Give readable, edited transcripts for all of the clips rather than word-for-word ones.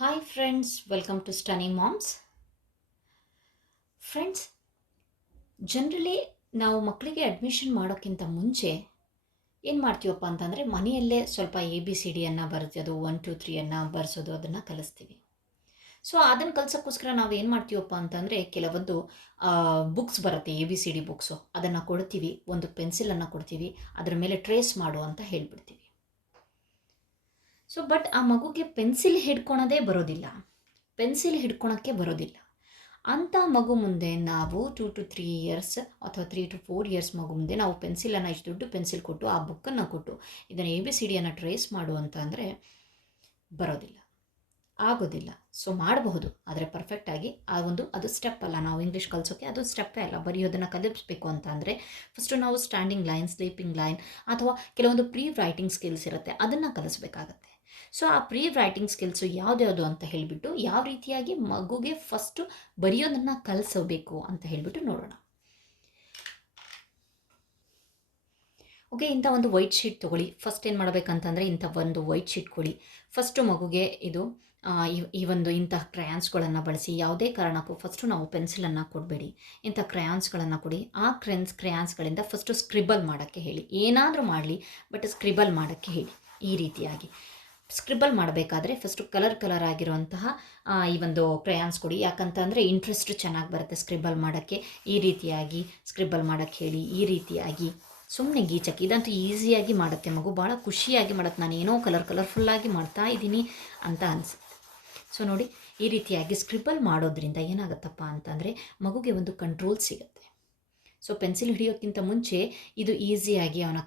Hi friends, welcome to ಸ್ಟನಿ moms. Friends, generally ನಾವು ಮಕ್ಕಳಿಗೆ ಅಡ್ಮಿಷನ್ ಮಾಡೋಕ್ಕಿಂತ ಮುಂಚೆ ಏನು ಮಾಡ್ತೀವಪ್ಪ ಅಂತಂದರೆ ಮನೆಯಲ್ಲೇ ಸ್ವಲ್ಪ ABCDಯನ್ನು ಬರೆಸೋದು, 1 2 3 ಬರೆಸೋದು ಅದನ್ನು ಕಲಿಸ್ತೀವಿ. ಸೊ ಅದನ್ನು ಕಲಿಸೋಕ್ಕೋಸ್ಕರ ನಾವು ಏನು ಮಾಡ್ತೀವಪ್ಪ ಅಂತಂದರೆ ಕೆಲವೊಂದು ಬುಕ್ಸ್ ಬರುತ್ತೆ, ABCD ಬುಕ್ಸು, ಅದನ್ನು ಕೊಡ್ತೀವಿ, ಒಂದು ಪೆನ್ಸಿಲನ್ನು ಕೊಡ್ತೀವಿ, ಅದರ ಮೇಲೆ ಟ್ರೇಸ್ ಮಾಡು ಅಂತ ಹೇಳ್ಬಿಡ್ತೀವಿ. ಸೊ ಬಟ್ ಆ ಮಗುಗೆ ಪೆನ್ಸಿಲ್ ಹಿಡ್ಕೊಳೋದೇ ಬರೋದಿಲ್ಲ, ಪೆನ್ಸಿಲ್ ಹಿಡ್ಕೊಳಕ್ಕೆ ಬರೋದಿಲ್ಲ. ಅಂಥ ಮಗು ಮುಂದೆ ನಾವು 2 to 3 ಇಯರ್ಸ್ ಅಥವಾ 3 to 4 ಇಯರ್ಸ್ ಮಗು ಮುಂದೆ ನಾವು ಪೆನ್ಸಿಲನ್ನು, ಇಷ್ಟು ದೊಡ್ಡ ಪೆನ್ಸಿಲ್ ಕೊಟ್ಟು ಆ ಬುಕ್ಕನ್ನು ಕೊಟ್ಟು ಇದನ್ನು ABCDಯನ್ನು ಟ್ರೇಸ್ ಮಾಡು ಅಂತ ಅಂದರೆ ಬರೋದಿಲ್ಲ, ಆಗೋದಿಲ್ಲ. ಸೊ ಮಾಡಬಹುದು, ಆದರೆ ಪರ್ಫೆಕ್ಟಾಗಿ ಅದು ಸ್ಟೆಪ್ ಅಲ್ಲ. ನಾವು ಇಂಗ್ಲೀಷ್ ಕಲಿಸೋಕ್ಕೆ ಅದು ಸ್ಟೆಪ್ಪೇ ಅಲ್ಲ. ಬರೆಯೋದನ್ನು ಕಲಿಸ್ಬೇಕು ಅಂತ ಅಂದರೆ ಫಸ್ಟು ನಾವು ಸ್ಟ್ಯಾಂಡಿಂಗ್ ಲೈನ್, ಸ್ಲೀಪಿಂಗ್ ಲೈನ್ ಅಥವಾ ಕೆಲವೊಂದು ಪ್ರೀ ರೈಟಿಂಗ್ ಸ್ಕಿಲ್ಸ್ ಇರುತ್ತೆ, ಅದನ್ನು ಕಲಿಸ್ಬೇಕಾಗತ್ತೆ. ಸೊ ಆ ಪ್ರೀ ರೈಟಿಂಗ್ ಸ್ಕಿಲ್ಸು ಯಾವ್ದ್ಯಾವುದು ಅಂತ ಹೇಳಿಬಿಟ್ಟು ಯಾವ ರೀತಿಯಾಗಿ ಮಗುಗೆ ಫಸ್ಟು ಬರೆಯೋದನ್ನು ಕಲಿಸಬೇಕು ಅಂತ ಹೇಳಿಬಿಟ್ಟು ನೋಡೋಣ. ಓಕೆ, ಇಂಥ ಒಂದು ವೈಟ್ ಶೀಟ್ ತೊಗೊಳ್ಳಿ. ಫಸ್ಟ್ ಏನು ಮಾಡಬೇಕಂತಂದರೆ ಇಂಥ ಒಂದು ವೈಟ್ ಶೀಟ್ ಕೊಡಿ. ಫಸ್ಟು ಮಗುಗೆ ಇದು ಇಂತಹ ಕ್ರಯಾನ್ಸ್ಗಳನ್ನು ಬಳಸಿ. ಯಾವುದೇ ಕಾರಣಕ್ಕೂ ಫಸ್ಟು ನಾವು ಪೆನ್ಸಿಲನ್ನು ಕೊಡಬೇಡಿ, ಇಂಥ ಕ್ರಯಾನ್ಸ್ಗಳನ್ನು ಕೊಡಿ. ಆ ಕ್ರಯಾನ್ಸ್ಗಳಿಂದ ಫಸ್ಟು ಸ್ಕ್ರಿಬಲ್ ಮಾಡೋಕ್ಕೆ ಹೇಳಿ. ಏನಾದರೂ ಮಾಡಲಿ, ಬಟ್ ಸ್ಕ್ರಿಬಲ್ ಮಾಡೋಕ್ಕೆ ಹೇಳಿ. ಈ ರೀತಿಯಾಗಿ ಸ್ಕ್ರಿಬಲ್ ಮಾಡಬೇಕಾದ್ರೆ ಫಸ್ಟು ಕಲರ್ ಆಗಿರುವಂತಹ ಈ ಒಂದು ಕ್ರಯಾನ್ಸ್ ಕೊಡಿ. ಯಾಕಂತಂದರೆ ಇಂಟ್ರೆಸ್ಟ್ ಚೆನ್ನಾಗಿ ಬರುತ್ತೆ ಸ್ಕ್ರಿಬಲ್ ಮಾಡೋಕ್ಕೆ. ಈ ರೀತಿಯಾಗಿ ಸ್ಕ್ರಿಬಲ್ ಮಾಡೋಕ್ಕೆ ಹೇಳಿ. ಈ ರೀತಿಯಾಗಿ ಸುಮ್ಮನೆ ಗೀಚಕ್ಕೆ, ಇದಂತೂ ಈಸಿಯಾಗಿ ಮಾಡುತ್ತೆ ಮಗು, ಭಾಳ ಖುಷಿಯಾಗಿ ಮಾಡುತ್ತೆ. ನಾನು ಏನೋ ಕಲರ್ಫುಲ್ಲಾಗಿ ಮಾಡ್ತಾ ಇದ್ದೀನಿ ಅಂತ ಅನಿಸುತ್ತೆ. ಸೊ ನೋಡಿ, ಈ ರೀತಿಯಾಗಿ ಸ್ಕ್ರಿಬಲ್ ಮಾಡೋದ್ರಿಂದ ಏನಾಗುತ್ತಪ್ಪ ಅಂತಂದರೆ ಮಗುಗೆ ಒಂದು ಕಂಟ್ರೋಲ್ ಸಿಗುತ್ತೆ. ಸೊ ಪೆನ್ಸಿಲ್ ಹಿಡಿಯೋಕ್ಕಿಂತ ಮುಂಚೆ ಇದು ಈಸಿಯಾಗಿ ಅವನ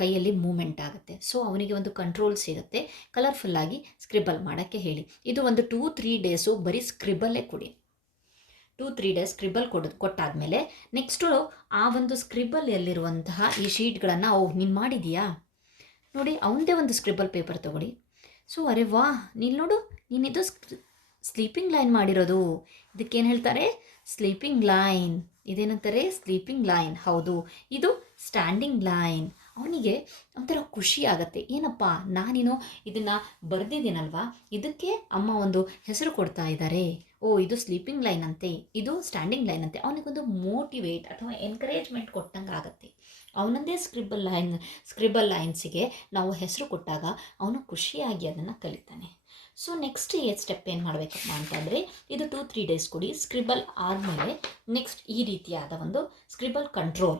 ಕೈಯಲ್ಲಿ ಮೂಮೆಂಟ್ ಆಗುತ್ತೆ. ಸೊ ಅವನಿಗೆ ಒಂದು ಕಂಟ್ರೋಲ್ ಸಿಗುತ್ತೆ. ಕಲರ್ಫುಲ್ಲಾಗಿ ಸ್ಕ್ರಿಬಲ್ ಮಾಡೋಕ್ಕೆ ಹೇಳಿ. ಇದು ಒಂದು 2-3 ಡೇಸು ಬರೀ ಸ್ಕ್ರಿಬಲ್ಲೇ ಕೊಡಿ. 2-3 ಡೇಸ್ ಸ್ಕ್ರಿಬಲ್ ಕೊಟ್ಟಾದಮೇಲೆ ನೆಕ್ಸ್ಟು ಆ ಒಂದು ಸ್ಕ್ರಿಬಲ್ಲಲ್ಲಿರುವಂತಹ ಈ ಶೀಟ್ಗಳನ್ನು ನೀನು ಮಾಡಿದೀಯಾ ನೋಡಿ, ಅವನದೇ ಒಂದು ಸ್ಕ್ರಿಬಲ್ ಪೇಪರ್ ತೊಗೊಳ್ಳಿ. ಸೊ ಅರೆ ವಾ, ನೀನು ನೋಡು, ನೀನಿದು ಸ್ಲೀಪಿಂಗ್ ಲೈನ್ ಮಾಡಿರೋದು. ಇದಕ್ಕೇನು ಹೇಳ್ತಾರೆ? Sleeping line. ಇದೇನಂತಾರೆ? Sleeping line. ಹೌದು, ಇದು ಸ್ಟ್ಯಾಂಡಿಂಗ್ ಲೈನ್. ಅವನಿಗೆ ಒಂಥರ ಖುಷಿ ಆಗುತ್ತೆ. ಏನಪ್ಪ, ನಾನೇನೋ ಇದನ್ನು ಬರೆದಿದ್ದೀನಲ್ವಾ, ಇದಕ್ಕೆ ಅಮ್ಮ ಒಂದು ಹೆಸರು ಕೊಡ್ತಾ ಇದ್ದಾರೆ. ಓ, ಇದು ಸ್ಲೀಪಿಂಗ್ ಲೈನ್ ಅಂತೆ, ಇದು ಸ್ಟ್ಯಾಂಡಿಂಗ್ ಲೈನ್ ಅಂತೆ. ಅವನಿಗೊಂದು ಮೋಟಿವೇಟ್ ಅಥವಾ ಎನ್ಕರೇಜ್ಮೆಂಟ್ ಕೊಟ್ಟಂಗೆ ಆಗುತ್ತೆ. ಅವನದ್ದೇ ಸ್ಕ್ರಿಬಲ್ ಲೈನ್ಸಿಗೆ ನಾವು ಹೆಸರು ಕೊಟ್ಟಾಗ ಅವನು ಖುಷಿಯಾಗಿ ಅದನ್ನು ಕಲಿತಾನೆ. ಸೊ ನೆಕ್ಸ್ಟ್ ಸ್ಟೆಪ್ ಏನು ಮಾಡಬೇಕಪ್ಪ ಅಂತಂದರೆ ಇದು 2-3 ಡೇಸ್ ಕೊಡಿ. ಸ್ಕ್ರಿಬಲ್ ಆದಮೇಲೆ ನೆಕ್ಸ್ಟ್ ಈ ರೀತಿಯಾದ ಒಂದು ಸ್ಕ್ರಿಬಲ್ ಕಂಟ್ರೋಲ್,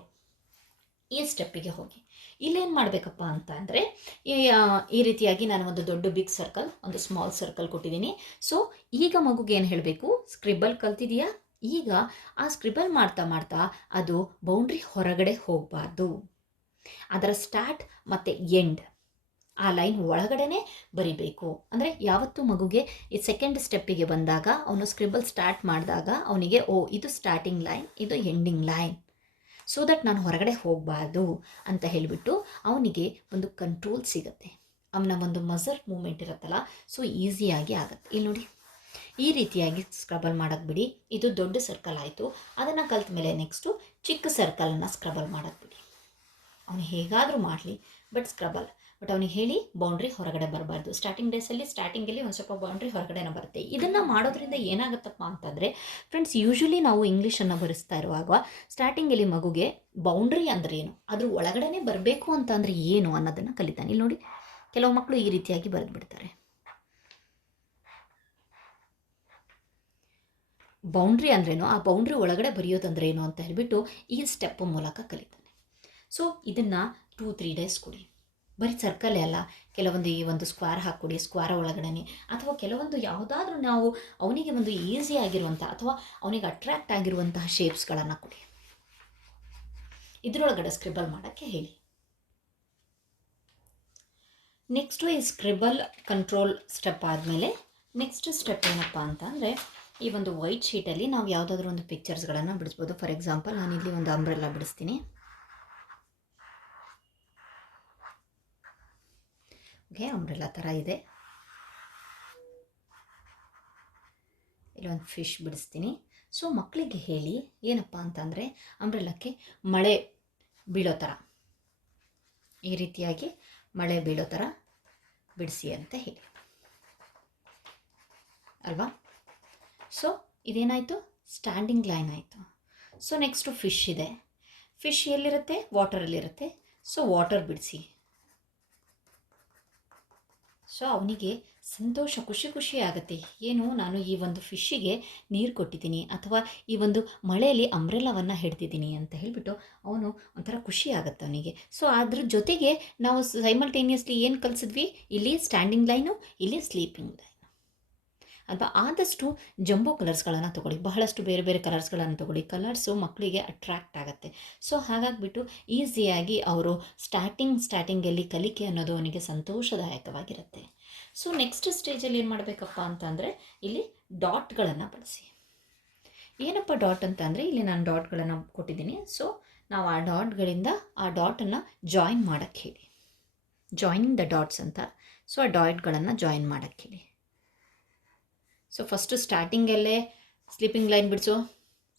ಈ ಸ್ಟೆಪ್ಪಿಗೆ ಹೋಗಿ. ಇಲ್ಲೇನು ಮಾಡಬೇಕಪ್ಪ ಅಂತ ಅಂದರೆ ಈ ರೀತಿಯಾಗಿ ನಾನು ಒಂದು ದೊಡ್ಡ ಬಿಗ್ ಸರ್ಕಲ್, ಒಂದು ಸ್ಮಾಲ್ ಸರ್ಕಲ್ ಕೊಟ್ಟಿದ್ದೀನಿ. ಸೊ ಈಗ ಮಗುಗೆ ಏನು ಹೇಳಬೇಕು? ಸ್ಕ್ರಿಬಲ್ ಕಲ್ತಿದೆಯಾ? ಈಗ ಆ ಸ್ಕ್ರಿಬಲ್ ಮಾಡ್ತಾ ಅದು ಬೌಂಡ್ರಿ ಹೊರಗಡೆ ಹೋಗಬಾರ್ದು. ಅದರ ಸ್ಟಾರ್ಟ್ ಮತ್ತು ಎಂಡ್ ಆ ಲೈನ್ ಒಳಗಡೆನೇ ಬರಿಬೇಕು. ಅಂದರೆ ಯಾವತ್ತೂ ಮಗುಗೆ ಈ ಸೆಕೆಂಡ್ ಸ್ಟೆಪ್ಪಿಗೆ ಬಂದಾಗ ಅವನು ಸ್ಕ್ರಿಬಲ್ ಸ್ಟಾರ್ಟ್ ಮಾಡಿದಾಗ ಅವನಿಗೆ ಇದು ಸ್ಟಾರ್ಟಿಂಗ್ ಲೈನ್, ಇದು ಎಂಡಿಂಗ್ ಲೈನ್, ಸೊ ದಟ್ ನಾನು ಹೊರಗಡೆ ಹೋಗಬಾರ್ದು ಅಂತ ಹೇಳಿಬಿಟ್ಟು ಅವನಿಗೆ ಒಂದು ಕಂಟ್ರೋಲ್ ಸಿಗುತ್ತೆ. ಅವನ ಒಂದು ಮಸಲ್ ಮೂಮೆಂಟ್ ಇರುತ್ತಲ್ಲ, ಸೊ ಈಸಿಯಾಗಿ ಆಗುತ್ತೆ. ಇಲ್ಲಿ ನೋಡಿ, ಈ ರೀತಿಯಾಗಿ ಸ್ಕ್ರಬಲ್ ಮಾಡೋಕ್ಕೆ ಬಿಡಿ. ಇದು ದೊಡ್ಡ ಸರ್ಕಲ್ ಆಯಿತು. ಅದನ್ನು ಕಲ್ತ ಮೇಲೆ ನೆಕ್ಸ್ಟು ಚಿಕ್ಕ ಸರ್ಕಲನ್ನು ಸ್ಕ್ರಬಲ್ ಮಾಡೋಕ್ಕೆ ಬಿಡಿ. ಅವನು ಹೇಗಾದರೂ ಮಾಡಲಿ, ಬಟ್ ಅವನಿಗೆ ಹೇಳಿ ಬೌಂಡ್ರಿ ಹೊರಗಡೆ ಬರಬಾರ್ದು. ಸ್ಟಾರ್ಟಿಂಗಲ್ಲಿ ಒಂದು ಸ್ವಲ್ಪ ಬೌಂಡ್ರಿ ಹೊರಗಡೆನೇ ಬರುತ್ತೆ. ಇದನ್ನು ಮಾಡೋದ್ರಿಂದ ಏನಾಗುತ್ತಪ್ಪ ಅಂತಂದರೆ ಫ್ರೆಂಡ್ಸ್, ಯೂಶ್ವಲಿ ನಾವು ಇಂಗ್ಲೀಷನ್ನು ಬರೆಸ್ತಾ ಇರುವಾಗ ಸ್ಟಾರ್ಟಿಂಗಲ್ಲಿ ಮಗುಗೆ ಬೌಂಡ್ರಿ ಅಂದರೆ ಏನು, ಅದ್ರ ಒಳಗಡೆನೇ ಬರಬೇಕು ಅಂತಂದರೆ ಏನು ಅನ್ನೋದನ್ನು ಕಲಿತಾನೆ. ಇಲ್ಲಿ ನೋಡಿ, ಕೆಲವು ಮಕ್ಕಳು ಈ ರೀತಿಯಾಗಿ ಬರೆದು ಬಿಡ್ತಾರೆ. ಬೌಂಡ್ರಿ ಅಂದ್ರೇನು, ಆ ಬೌಂಡ್ರಿ ಒಳಗಡೆ ಬರೆಯೋದಂದ್ರೆ ಏನು ಅಂತ ಹೇಳಿಬಿಟ್ಟು ಈ ಸ್ಟೆಪ್ ಮೂಲಕ ಕಲಿತಾನೆ. ಸೊ ಇದನ್ನು 2-3 ಡೇಸ್ ಕೊಡಿ. ಬರೀ ಸರ್ಕಲೇ ಅಲ್ಲ, ಕೆಲವೊಂದು ಈ ಒಂದು ಸ್ಕ್ವೇರ್ ಹಾಕ್ಕೊಡಿ, ಸ್ಕ್ವೇರ್ ಒಳಗಡೆ, ಅಥವಾ ಕೆಲವೊಂದು ಯಾವುದಾದ್ರೂ ನಾವು ಅವನಿಗೆ ಒಂದು ಈಸಿ ಆಗಿರುವಂಥ ಅಥವಾ ಅವನಿಗೆ ಅಟ್ರ್ಯಾಕ್ಟ್ ಆಗಿರುವಂತಹ ಶೇಪ್ಸ್ಗಳನ್ನು ಕೊಡಿ. ಇದರೊಳಗಡೆ ಸ್ಕ್ರಿಬಲ್ ಮಾಡೋಕ್ಕೆ ಹೇಳಿ. ನೆಕ್ಸ್ಟು ಈ ಸ್ಕ್ರಿಬಲ್ ಕಂಟ್ರೋಲ್ ಸ್ಟೆಪ್ ಆದಮೇಲೆ ನೆಕ್ಸ್ಟ್ ಸ್ಟೆಪ್ ಏನಪ್ಪ ಅಂತ ಅಂದರೆ ಈ ಒಂದು ವೈಟ್ ಶೀಟಲ್ಲಿ ನಾವು ಯಾವುದಾದ್ರೂ ಒಂದು ಪಿಕ್ಚರ್ಸ್ಗಳನ್ನು ಬಿಡಿಸ್ಬೋದು. ಫಾರ್ ಎಕ್ಸಾಂಪಲ್, ನಾನಿಲ್ಲಿ ಒಂದು ಅಂಬ್ರೆಲ್ಲ ಬಿಡಿಸ್ತೀನಿ. ಓಕೆ, ಅಂಬ್ರೆಲ್ಲ ಥರ ಇದೆ. ಇಲ್ಲೊಂದು ಫಿಶ್ ಬಿಡಿಸ್ತೀನಿ. ಸೊ ಮಕ್ಕಳಿಗೆ ಹೇಳಿ ಏನಪ್ಪ ಅಂತಂದರೆ ಅಂಬ್ರೆಲ್ಲಕ್ಕೆ ಮಳೆ ಬೀಳೋ ಥರ, ಈ ರೀತಿಯಾಗಿ ಮಳೆ ಬೀಳೋ ಥರ ಬಿಡಿಸಿ ಅಂತ ಹೇಳಿ. ಅಲ್ವಾ? ಸೊ ಇದೇನಾಯಿತು, ಸ್ಟ್ಯಾಂಡಿಂಗ್ ಲೈನ್ ಆಯಿತು. ಸೊ ನೆಕ್ಸ್ಟು ಫಿಶ್ ಇದೆ. ಫಿಶ್ ಎಲ್ಲಿರುತ್ತೆ, ವಾಟರಲ್ಲಿರುತ್ತೆ. ಸೊ ವಾಟರ್ ಬಿಡಿಸಿ. ಸೊ ಅವನಿಗೆ ಸಂತೋಷ, ಖುಷಿ ಆಗುತ್ತೆ. ಏನು, ನಾನು ಈ ಒಂದು ಫಿಶ್ಶಿಗೆ ನೀರು ಕೊಟ್ಟಿದ್ದೀನಿ ಅಥವಾ ಈ ಒಂದು ಮಳೆಯಲ್ಲಿ ಅಂಬ್ರೆಲಾವನ್ನು ಹಿಡ್ತಿದ್ದೀನಿ ಅಂತ ಹೇಳಿಬಿಟ್ಟು ಅವನು ಒಂಥರ ಖುಷಿ ಆಗುತ್ತೆ ಅವನಿಗೆ. ಸೊ ಅದ್ರ ಜೊತೆಗೆ ನಾವು ಸೈಮಲ್ಟೇನಿಯಸ್ಲಿ ಏನು ಕಲಿಸಿದ್ವಿ, ಇಲ್ಲಿ ಸ್ಟ್ಯಾಂಡಿಂಗ್ ಲೈನು, ಇಲ್ಲಿ ಸ್ಲೀಪಿಂಗ್ ಲೈನ್ ಅಲ್ವಾ? ಆದಷ್ಟು ಜಂಬೋ ಕಲರ್ಸ್ಗಳನ್ನು ತೊಗೊಳ್ಳಿ, ಬಹಳಷ್ಟು ಬೇರೆ ಬೇರೆ ಕಲರ್ಸ್ಗಳನ್ನು ತೊಗೊಳ್ಳಿ. ಕಲರ್ಸು ಮಕ್ಕಳಿಗೆ ಅಟ್ರ್ಯಾಕ್ಟ್ ಆಗುತ್ತೆ. ಸೊ ಹಾಗಾಗಿಬಿಟ್ಟು ಈಸಿಯಾಗಿ ಅವರು ಸ್ಟಾರ್ಟಿಂಗಲ್ಲಿ ಕಲಿಕೆ ಅನ್ನೋದು ಅವನಿಗೆ ಸಂತೋಷದಾಯಕವಾಗಿರುತ್ತೆ. ಸೊ ನೆಕ್ಸ್ಟ್ ಸ್ಟೇಜಲ್ಲಿ ಏನು ಮಾಡಬೇಕಪ್ಪ ಅಂತಂದರೆ, ಇಲ್ಲಿ ಡಾಟ್ಗಳನ್ನು ಬಳಸಿ. ಏನಪ್ಪ ಡಾಟ್ ಅಂತ ಅಂದರೆ, ಇಲ್ಲಿ ನಾನು ಡಾಟ್ಗಳನ್ನು ಕೊಟ್ಟಿದ್ದೀನಿ. ಸೊ ನಾವು ಆ ಡಾಟ್ಗಳಿಂದ ಆ ಡಾಟನ್ನು ಜಾಯಿನ್ ಮಾಡೋಕ್ಕೆ ಹೇಳಿ, ಜಾಯಿನಿಂಗ್ ದ ಡಾಟ್ಸ್ ಅಂತ. ಸೊ ಆ ಡಾಟ್ಗಳನ್ನು ಜಾಯಿನ್ ಮಾಡೋಕ್ಕೆ ಹೇಳಿ. ಸೊ ಫಸ್ಟು ಸ್ಟಾರ್ಟಿಂಗಲ್ಲೇ ಸ್ಲೀಪಿಂಗ್ ಲೈನ್ ಬಿಡಿಸು,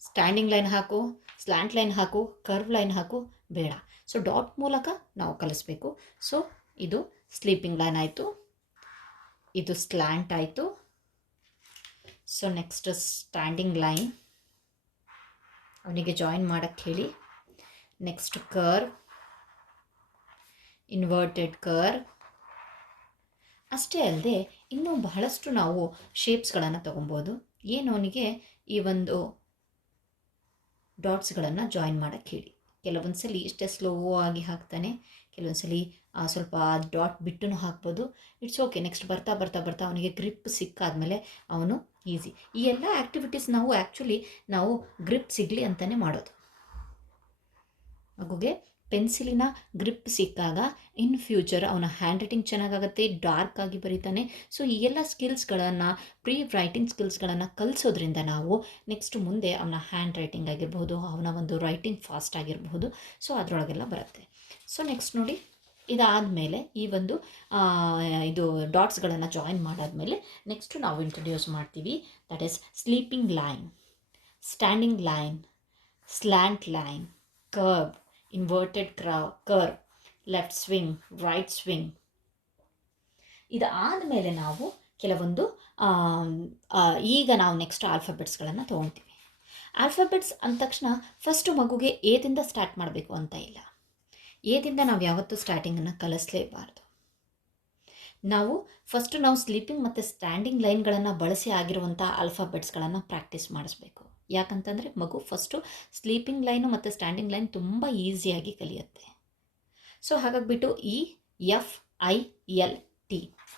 ಸ್ಟ್ಯಾಂಡಿಂಗ್ ಲೈನ್ ಹಾಕು, ಸ್ಲ್ಯಾಂಟ್ ಲೈನ್ ಹಾಕು, ಕರ್ವ್ ಲೈನ್ ಹಾಕು, ಬೇಡ. ಸೊ ಡಾಟ್ ಮೂಲಕ ನಾವು ಕಲಿಸ್ಬೇಕು. ಸೊ ಇದು ಸ್ಲೀಪಿಂಗ್ ಲೈನ್ ಆಯಿತು, ಇದು ಸ್ಲ್ಯಾಂಟ್ ಆಯಿತು. ಸೊ ನೆಕ್ಸ್ಟ್ ಸ್ಟ್ಯಾಂಡಿಂಗ್ ಲೈನ್ ಅವನಿಗೆ ಜಾಯಿನ್ ಮಾಡೋಕ್ಕೆ ಹೇಳಿ. Next curve, inverted curve. ಅಷ್ಟೇ ಅಲ್ಲದೆ ಇನ್ನೂ ಬಹಳಷ್ಟು ನಾವು ಶೇಪ್ಸ್ಗಳನ್ನು ತೊಗೊಬೋದು. ಏನು, ಅವನಿಗೆ ಈ ಒಂದು ಡಾಟ್ಸ್ಗಳನ್ನು ಜಾಯಿನ್ ಮಾಡೋಕ್ಕೆ ಹೇಳಿ. ಕೆಲವೊಂದು ಸಲ ಇಷ್ಟೇ ಸ್ಲೋ ಆಗಿ ಹಾಕ್ತಾನೆ, ಕೆಲವೊಂದು ಸಲ ಸ್ವಲ್ಪ ಡಾಟ್ ಬಿಟ್ಟು ಹಾಕ್ಬೋದು. It's okay. ನೆಕ್ಸ್ಟ್ ಬರ್ತಾ ಬರ್ತಾ ಬರ್ತಾ ಅವನಿಗೆ ಗ್ರಿಪ್ ಸಿಕ್ಕಾದ್ಮೇಲೆ ಅವನು ಈಸಿ. ಈ ಎಲ್ಲ ಆ್ಯಕ್ಟಿವಿಟೀಸ್ ನಾವು ಗ್ರಿಪ್ ಸಿಗಲಿ ಅಂತಲೇ ಮಾಡೋದು. ಮಗುಗೆ ಪೆನ್ಸಿಲಿನ ಗ್ರಿಪ್ ಸಿಕ್ಕಾಗ ಇನ್ ಫ್ಯೂಚರ್ ಅವನ ಹ್ಯಾಂಡ್ ರೈಟಿಂಗ್ ಚೆನ್ನಾಗಾಗುತ್ತೆ, ಡಾರ್ಕ್ ಆಗಿ ಬರೀತಾನೆ. ಸೊ ಈ ಎಲ್ಲ ಸ್ಕಿಲ್ಸ್ಗಳನ್ನು, ಪ್ರೀ ರೈಟಿಂಗ್ ಸ್ಕಿಲ್ಸ್ಗಳನ್ನು ಕಲಿಸೋದ್ರಿಂದ ನಾವು ನೆಕ್ಸ್ಟ್ ಮುಂದೆ ಅವನ ಹ್ಯಾಂಡ್ ರೈಟಿಂಗ್ ಆಗಿರ್ಬೋದು, ಅವನ ಒಂದು ರೈಟಿಂಗ್ ಫಾಸ್ಟ್ ಆಗಿರಬಹುದು. ಸೊ ಅದರೊಳಗೆಲ್ಲ ಬರುತ್ತೆ. ಸೊ ನೆಕ್ಸ್ಟ್ ನೋಡಿ, ಇದಾದಮೇಲೆ ಈ ಒಂದು ಇದು ಡಾಟ್ಸ್ಗಳನ್ನು ಜಾಯಿನ್ ಮಾಡಾದಮೇಲೆ ನೆಕ್ಸ್ಟು ನಾವು ಇಂಟ್ರಡ್ಯೂಸ್ ಮಾಡ್ತೀವಿ, that is sleeping line, standing line, slant line, curve, inverted curve, left swing, right swing. ಇದಾದಮೇಲೆ ನಾವು ಕೆಲವೊಂದು ಈಗ ನಾವು ನೆಕ್ಸ್ಟ್ ಆಲ್ಫಾಬೆಟ್ಸ್ಗಳನ್ನು ತೊಗೊಳ್ತೀವಿ. ಆಲ್ಫಾಬೆಟ್ಸ್ ಅಂದ ತಕ್ಷಣ ಫಸ್ಟು ಮಗುಗೆ ಎದಿಂದ ಸ್ಟಾರ್ಟ್ ಮಾಡಬೇಕು ಅಂತ ಇಲ್ಲ. ಎದಿಂದ ನಾವು ಯಾವತ್ತೂ ಸ್ಟಾರ್ಟಿಂಗನ್ನು ಕಲಿಸಲೇಬಾರ್ದು. ನಾವು ಸ್ಲೀಪಿಂಗ್ ಮತ್ತು ಸ್ಟ್ಯಾಂಡಿಂಗ್ ಲೈನ್ಗಳನ್ನು ಬಳಸಿ ಆಗಿರುವಂಥ ಆಲ್ಫಾಬೆಟ್ಸ್ಗಳನ್ನು ಪ್ರಾಕ್ಟೀಸ್ ಮಾಡಿಸ್ಬೇಕು. ಯಾಕಂತಂದರೆ ಮಗು ಫಸ್ಟು ಸ್ಲೀಪಿಂಗ್ ಲೈನು ಮತ್ತು ಸ್ಟ್ಯಾಂಡಿಂಗ್ ಲೈನ್ ತುಂಬ ಈಸಿಯಾಗಿ ಕಲಿಯುತ್ತೆ. ಸೊ ಹಾಗಾಗಿಬಿಟ್ಟು EFILT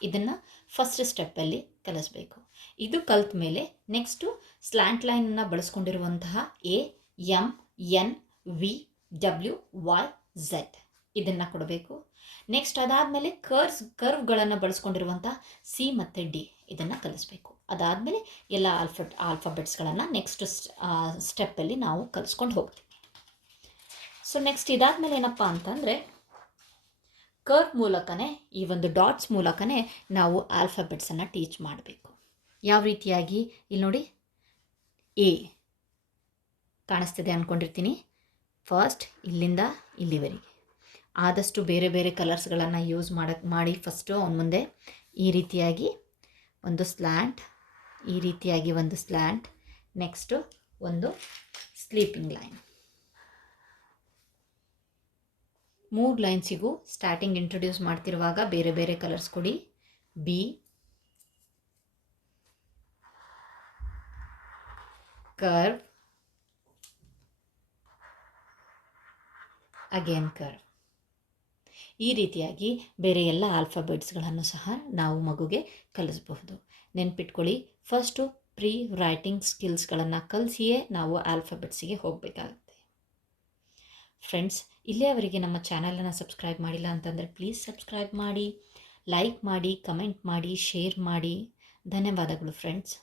ಇದನ್ನು ಫಸ್ಟ್ ಸ್ಟೆಪ್ಪಲ್ಲಿ ಕಲಿಸ್ಬೇಕು. ಇದು ಕಲಿತ ಮೇಲೆ ನೆಕ್ಸ್ಟು ಸ್ಲ್ಯಾಂಟ್ ಲೈನನ್ನು ಬಳಸ್ಕೊಂಡಿರುವಂತಹ AMNVWYZ ಇದನ್ನು ಕೊಡಬೇಕು. ನೆಕ್ಸ್ಟ್ ಅದಾದಮೇಲೆ ಕರ್ವ್ಗಳನ್ನು ಬಳಸ್ಕೊಂಡಿರುವಂಥ C ಮತ್ತು D ಇದನ್ನು ಕಲಿಸ್ಬೇಕು. ಅದಾದಮೇಲೆ ಎಲ್ಲ ಆಲ್ಫಾಬೆಟ್ಸ್ಗಳನ್ನು ನೆಕ್ಸ್ಟ್ ಸ್ಟೆಪ್ಪಲ್ಲಿ ನಾವು ಕಲಿಸ್ಕೊಂಡು ಹೋಗ್ತೀವಿ. ಸೊ ನೆಕ್ಸ್ಟ್ ಇದಾದಮೇಲೆ ಏನಪ್ಪ ಅಂತಂದರೆ, ಕರ್ವ್ ಮೂಲಕನೇ, ಈ ಒಂದು ಡಾಟ್ಸ್ ಮೂಲಕನೇ ನಾವು ಆಲ್ಫಾಬೆಟ್ಸನ್ನು ಟೀಚ್ ಮಾಡಬೇಕು. ಯಾವ ರೀತಿಯಾಗಿ, ಇಲ್ಲಿ ನೋಡಿ, A ಕಾಣಿಸ್ತಿದೆ ಅಂದ್ಕೊಂಡಿರ್ತೀನಿ. ಫಸ್ಟ್ ಇಲ್ಲಿಂದ ಇಲ್ಲಿವರೆಗೆ ಆದಷ್ಟು ಬೇರೆ ಬೇರೆ ಕಲರ್ಸ್ಗಳನ್ನು ಯೂಸ್ ಮಾಡಿ ಫಸ್ಟು ಅವನ ಮುಂದೆ ಈ ರೀತಿಯಾಗಿ ಒಂದು ಸ್ಲ್ಯಾಂಟ್, ಈ ರೀತಿಯಾಗಿ ಒಂದು ಸ್ಲ್ಯಾಂಟ್, ನೆಕ್ಸ್ಟು ಒಂದು ಸ್ಲೀಪಿಂಗ್ ಲೈನ್. 3 ಲೈನ್ಸಿಗೂ ಸ್ಟಾರ್ಟಿಂಗ್ ಇಂಟ್ರೊಡ್ಯೂಸ್ ಮಾಡ್ತಿರುವಾಗ ಬೇರೆ ಬೇರೆ ಕಲರ್ಸ್ ಕೊಡಿ. B, curve, again curve. ಈ ರೀತಿಯಾಗಿ ಬೇರೆ ಎಲ್ಲ ಆಲ್ಫಾಬೆಟ್ಸ್ಗಳನ್ನು ಸಹ ನಾವು ಮಗುಗೆ ಕಲಿಸಬಹುದು. ನೆನ್ಪಿಟ್ಕೊಳ್ಳಿ, ಫಸ್ಟು ಪ್ರೀ ರೈಟಿಂಗ್ ಸ್ಕಿಲ್ಸ್ಗಳನ್ನು ಕಲಿಸಿಯೇ ನಾವು ಆಲ್ಫಾಬೆಟ್ಸಿಗೆ ಹೋಗಬೇಕಾಗುತ್ತೆ. ಫ್ರೆಂಡ್ಸ್, ಇಲ್ಲಿಯವರೆಗೆ ನಮ್ಮ ಚಾನಲನ್ನು ಸಬ್ಸ್ಕ್ರೈಬ್ ಮಾಡಿಲ್ಲ ಅಂತಂದರೆ ಪ್ಲೀಸ್ ಸಬ್ಸ್ಕ್ರೈಬ್ ಮಾಡಿ, ಲೈಕ್ ಮಾಡಿ, ಕಮೆಂಟ್ ಮಾಡಿ, ಶೇರ್ ಮಾಡಿ. ಧನ್ಯವಾದಗಳು ಫ್ರೆಂಡ್ಸ್.